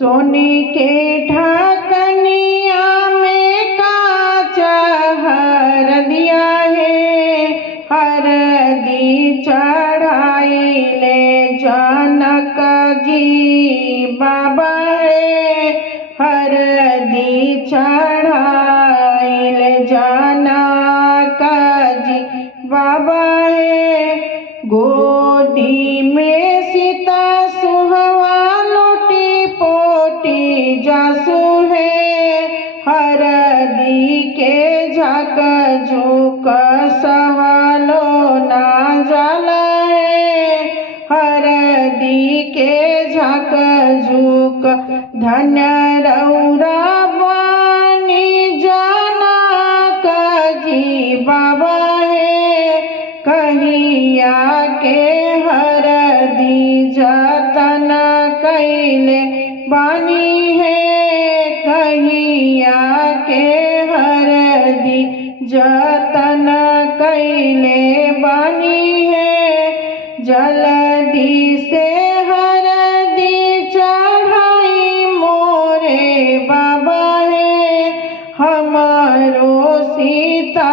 सोने के ढकनिया में कांच हरदिया है, हरदी चढ़ाई ले जनक जी बाबा है, हरदी चढ़ाई ले जनक जी बाबा है। गोदी में सीता सुहवा लोटी पोटी जासु है, हरदी के झक झुक सहलो ना जाला है, हरदी के झक झुक धन्य रौरा बानी जनक जी बाबा है, कहिया के हरदी जतन कैले बानी है, कहिया के हरदी जतन कैले बानी है। जल्दी से हरदी चढ़ाई मोरे बाबा है, हमारो सीता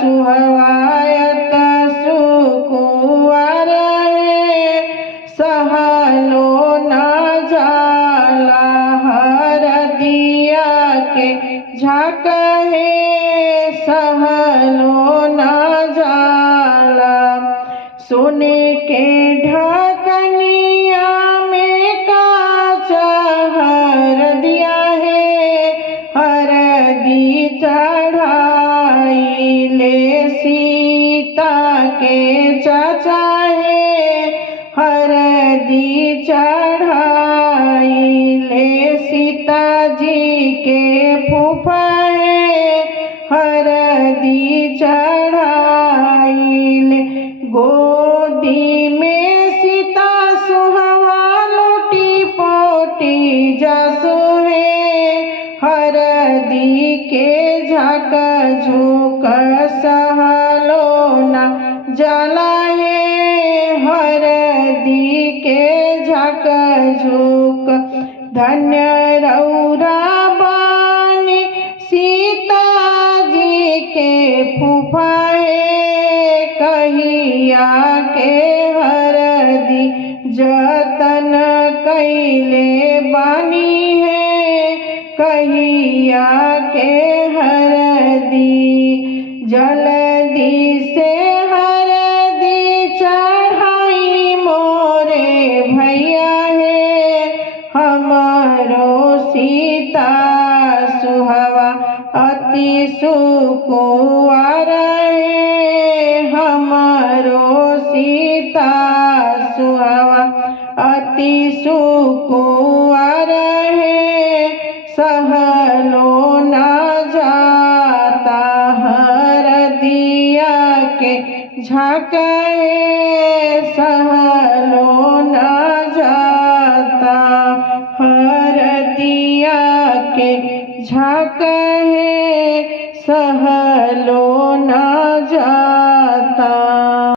सुहवायत सुकुवार है, सहलो न जाला हरदिया के झक है, सहलो न जाला। सोने के ढकनिया में कांच हरदिया है, हरदी चढ़ाई ले सीता के चाचा है, हरदी चढ़ाई ले सीता जी के फूफा है, हरदी चढ़ाई ले। गोदी में सीता सुहवा लोटी पोटी जासु है, हरदी के झक झुक सहलो ना जाला है, हरदी के झक झुक धन्य रौरा बानी सीता जी के फूफा है, कहिया के हरदी जतन कैले बानी है, कहिया के हरदी। जल्दी से हरदी चढ़ाई मोरे भैया है, हमारो सीता सुहवा अति सुकुवार है, हमारो सीता सुहवा अति सुकुवार है, सहलो ना जाता हरदिया के झक है, सहलो ना जाता हरदिया के झक है, सहलो ना